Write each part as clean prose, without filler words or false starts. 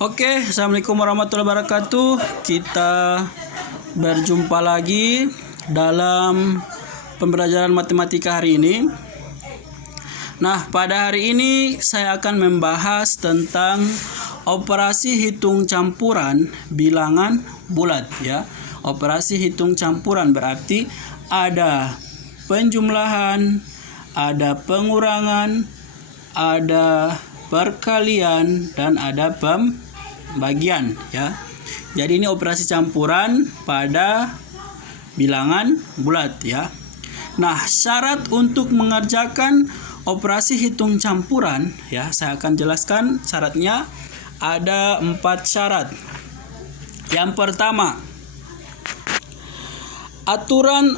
Oke, Assalamualaikum warahmatullahi wabarakatuh. Kita berjumpa lagi dalam pembelajaran matematika hari ini. Nah, pada hari ini saya akan membahas tentang operasi hitung campuran bilangan bulat ya. Operasi hitung campuran berarti ada penjumlahan, ada pengurangan, ada perkalian, dan ada pembagian ya. Jadi ini operasi campuran pada bilangan bulat ya. Nah, syarat untuk mengerjakan operasi hitung campuran ya, saya akan jelaskan syaratnya. Ada 4 syarat. Yang pertama, aturan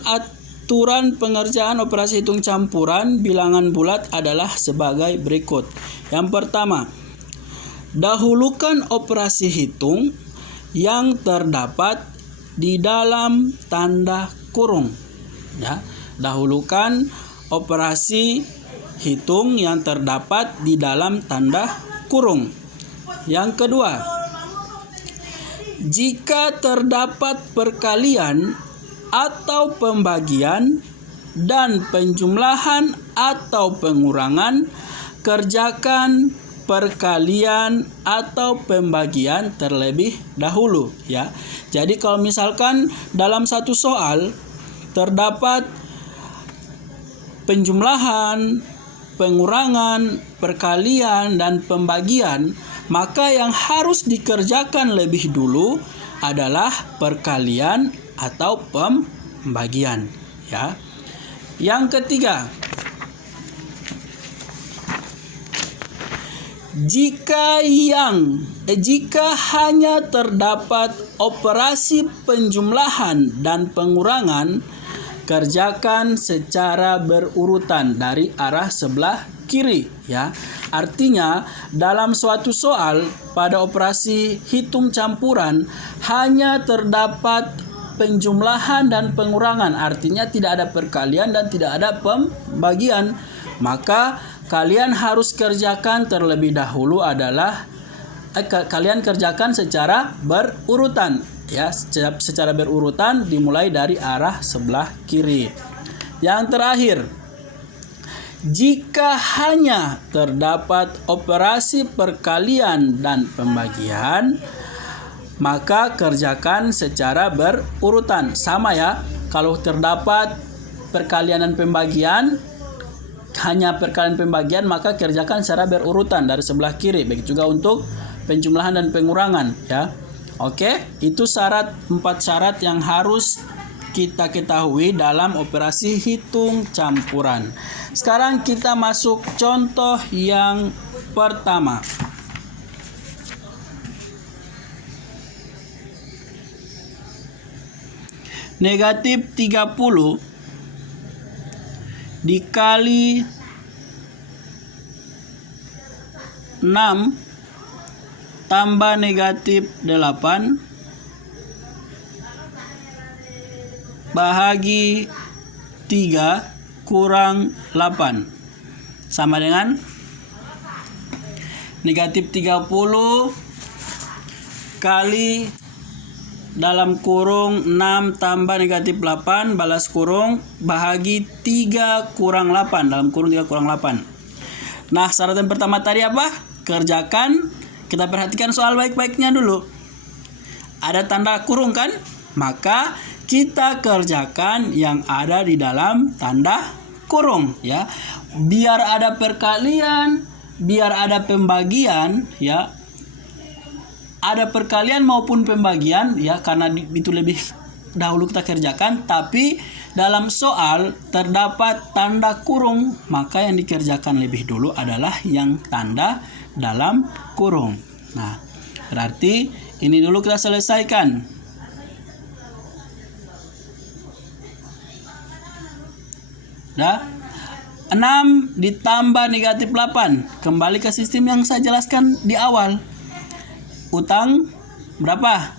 pengerjaan operasi hitung campuran bilangan bulat adalah sebagai berikut. Yang pertama, dahulukan operasi hitung yang terdapat di dalam tanda kurung. Ya, dahulukan operasi hitung yang terdapat di dalam tanda kurung. Yang kedua, jika terdapat perkalian atau pembagian dan penjumlahan atau pengurangan, kerjakan perkalian atau pembagian terlebih dahulu ya. Jadi kalau misalkan dalam satu soal terdapat penjumlahan, pengurangan, perkalian, dan pembagian, maka yang harus dikerjakan lebih dulu adalah perkalian atau pembagian ya. Yang ketiga, jika hanya terdapat operasi penjumlahan dan pengurangan, kerjakan secara berurutan dari arah sebelah kiri ya. Artinya dalam suatu soal pada operasi hitung campuran hanya terdapat penjumlahan dan pengurangan, artinya tidak ada perkalian dan tidak ada pembagian, maka kalian harus kerjakan terlebih dahulu adalah kalian kerjakan secara berurutan ya, secara berurutan dimulai dari arah sebelah kiri. Yang terakhir, jika hanya terdapat operasi perkalian dan pembagian, maka kerjakan secara berurutan. Sama ya, kalau terdapat perkalian dan pembagian, hanya perkalian pembagian, maka kerjakan secara berurutan dari sebelah kiri. Begitu juga untuk penjumlahan dan pengurangan ya. Oke, itu 4 syarat yang harus kita ketahui dalam operasi hitung campuran. Sekarang kita masuk contoh yang pertama. Negatif 30 dikali 6 tambah negatif 8 bahagi 3 kurang 8 sama dengan negatif 30 kali dalam kurung 6 tambah negatif 8 balas kurung bahagi 3 kurang 8 dalam kurung 3 kurang 8. Nah, syarat yang pertama tadi apa? Kerjakan. Kita perhatikan soal baik-baiknya dulu. Ada tanda kurung kan? Maka kita kerjakan yang ada di dalam tanda kurung ya. Biar ada perkalian, biar ada pembagian ya. Ada perkalian maupun pembagian ya, karena itu lebih dahulu kita kerjakan, tapi dalam soal terdapat tanda kurung, maka yang dikerjakan lebih dulu adalah yang tanda dalam kurung. Nah, berarti ini dulu kita selesaikan. Dah? 6 ditambah negatif 8. Kembali ke sistem yang saya jelaskan di awal. Utang berapa?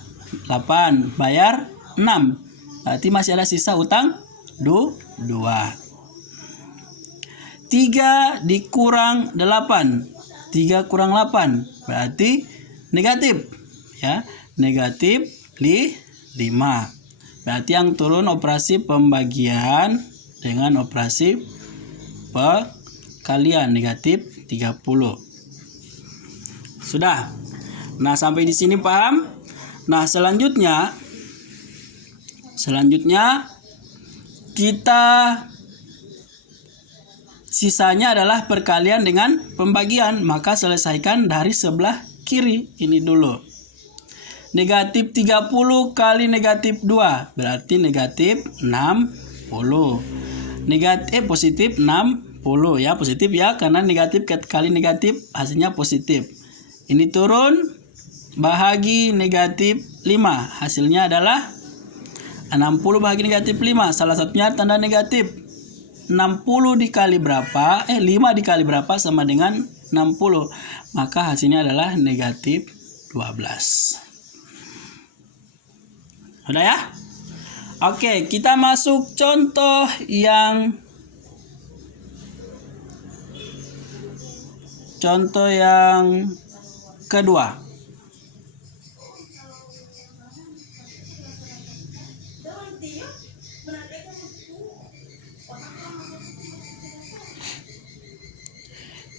8. Bayar 6. Berarti masih ada sisa utang 2. 3 dikurang 8. 3 kurang 8 berarti negatif, ya, negatif 5. Berarti yang turun operasi pembagian dengan operasi perkalian, negatif 30. Sudah. Nah, sampai di sini paham? Nah, selanjutnya kita sisanya adalah perkalian dengan pembagian, maka selesaikan dari sebelah kiri ini dulu. Negatif 30 kali negatif 2 berarti negatif 60. Positif 60 ya, positif ya, karena negatif kali negatif hasilnya positif. Ini turun bahagi negatif 5, hasilnya adalah 60 bahagi negatif 5. Salah satunya tanda negatif. 60 dikali berapa? 5 dikali berapa sama dengan 60. Maka hasilnya adalah negatif 12. Udah ya? Oke, kita masuk contoh yang kedua.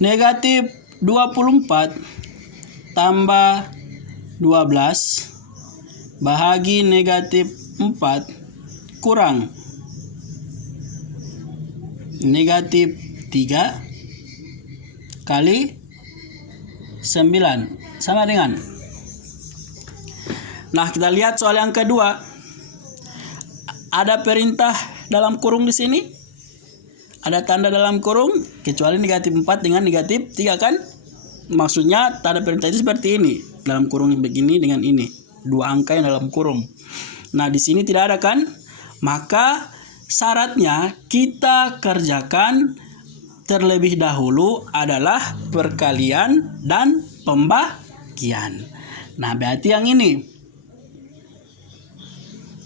Negatif 24 tambah 12 bahagi negatif 4 kurang negatif 3 kali 9 sama dengan. Nah, kita lihat soal yang kedua. Ada perintah dalam kurung di sini. Ada tanda dalam kurung, kecuali negatif 4 dengan negatif 3 kan? Maksudnya tanda perintah itu seperti ini. Dalam kurung begini dengan ini. 2 angka yang dalam kurung. Nah, di sini tidak ada kan? Maka syaratnya kita kerjakan terlebih dahulu adalah perkalian dan pembagian. Nah, berarti yang ini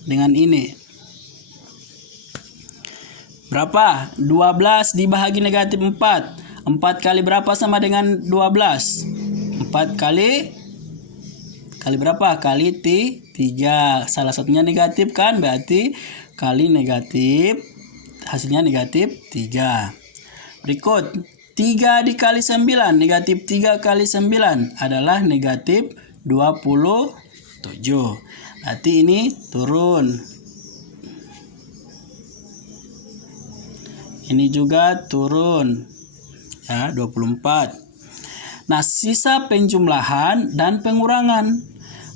dengan ini. Berapa? 12 dibahagi negatif 4. 4 kali berapa sama dengan 12? 4 kali berapa? Kali 3. Salah satunya negatif kan? Berarti kali negatif, hasilnya negatif 3. Berikut, 3 dikali 9. Negatif 3 kali 9 adalah negatif 27. Berarti ini turun. Ini juga turun. Ya, 24. Nah, sisa penjumlahan dan pengurangan.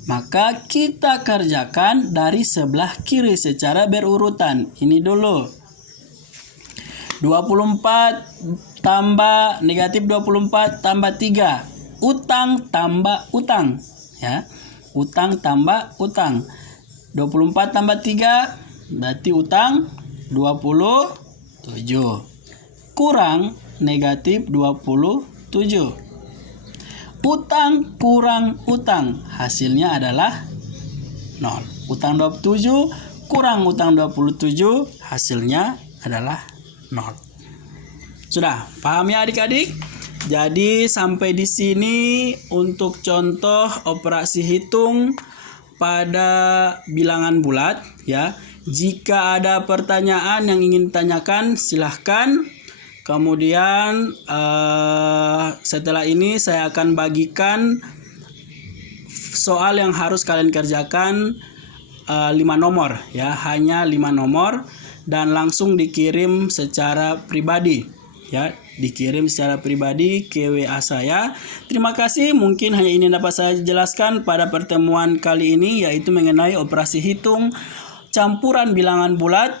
Maka kita kerjakan dari sebelah kiri secara berurutan. Ini dulu. 24 tambah negatif 24 tambah 3. Utang tambah utang. Ya. Utang tambah utang. 24 tambah 3 berarti utang 27. Kurang negatif 27. Utang kurang utang, hasilnya adalah 0. Utang 27 kurang utang 27, hasilnya adalah 0. Sudah paham ya adik-adik? Jadi sampai di sini untuk contoh operasi hitung pada bilangan bulat ya. Jika ada pertanyaan yang ingin ditanyakan, silahkan. Kemudian setelah ini saya akan bagikan soal yang harus kalian kerjakan 5 nomor ya, hanya 5 nomor dan langsung dikirim secara pribadi ya, dikirim secara pribadi ke WA saya. Terima kasih, mungkin hanya ini dapat saya jelaskan pada pertemuan kali ini, yaitu mengenai operasi hitung campuran bilangan bulat,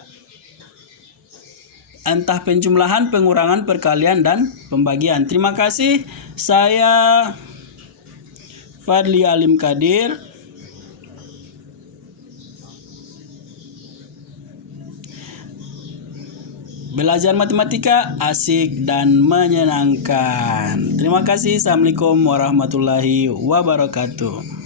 entah penjumlahan, pengurangan, perkalian, dan pembagian. Terima kasih. Saya Fadli Alim Kadir. Belajar matematika asik dan menyenangkan. Terima kasih. Assalamualaikum warahmatullahi wabarakatuh.